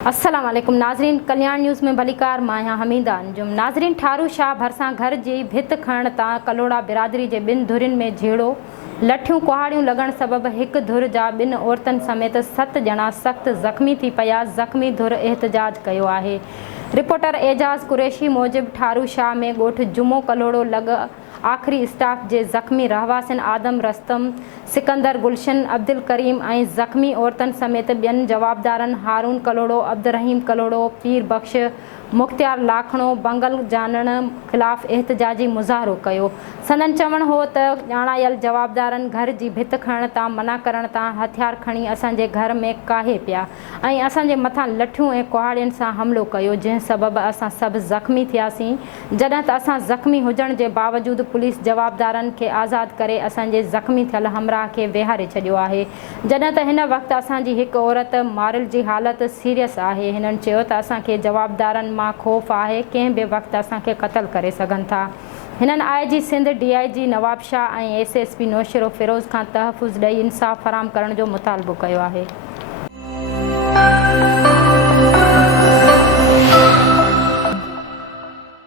अस्सलाम वालेकुम नाज़रीन, कल्याण न्यूज़ में भलीकार मां हमीदा अंजुम। नाज़रीन, ठारू शाह भरसां घर जी भित खणण तां कलोड़ा बिरादरी जे 2 धुरियुनि में झेड़ो, लठियूं कुहाड़ियूं लॻण सबबि हिकु धुर जा 2 औरतुनि समेत 7 ॼणा सख़्त ज़ख़्मी थी पिया। ज़ख़्मी धुर एहतजाज कयो आहे। रिपोर्टर एजाज़ कुरैशी मूजिबि ठारू शाह में ॻोठ जुमो कलोड़ो लॻ आख़िरी स्टाफ जे ज़ख़्मी रहवासियुनि आदम रस्तम, सिकंदर, गुलशन, अब्दुल करीम ऐं ज़ख़्मी औरतुनि समेत ॿियनि जवाबदारनि हारून कलोड़ो, अब्दुर्रहीम कलोड़ो, पीर बख़्श, मुख़्तियार लाखणो, बंगल जानण ख़िलाफ़ एहतजाजी मुज़ाहिरो कयो। संदनि चवणु हो त ॼाणायल जवाबदारनि घर जी भित खणण तां मना करण तां हथियार खणी असांजे घर में काहे पिया ऐं असांजे मथां लठियूं ऐं कुहाड़ियुनि सां हमिलो कयो, जंहिं सबबि असां सभु ज़ख़्मी थियासीं। जॾहिं त असां ज़ख़्मी हुजण जे बावजूदु पुलिस जवाबदारनि खे आज़ादु करे असांजे ज़ख़्मी थियल हमराह खे वेहारे छॾियो आहे। जॾहिं त हिन वक़्तु असांजी हिकु औरत मारिल जी हालति सीरियस आहे। हिननि चयो त असांखे जवाबदारनि मां ख़ौफ़ आहे, कंहिं बि वक़्तु असांखे क़तल करे सघनि था। हिननि IG सिंध, DIG नवाब शाह ऐं SSP नौशरो फिरोज़ खां तहफ़ुज़ ॾेई इंसाफ़ फराहम करण जो मुतालबो कयो आहे।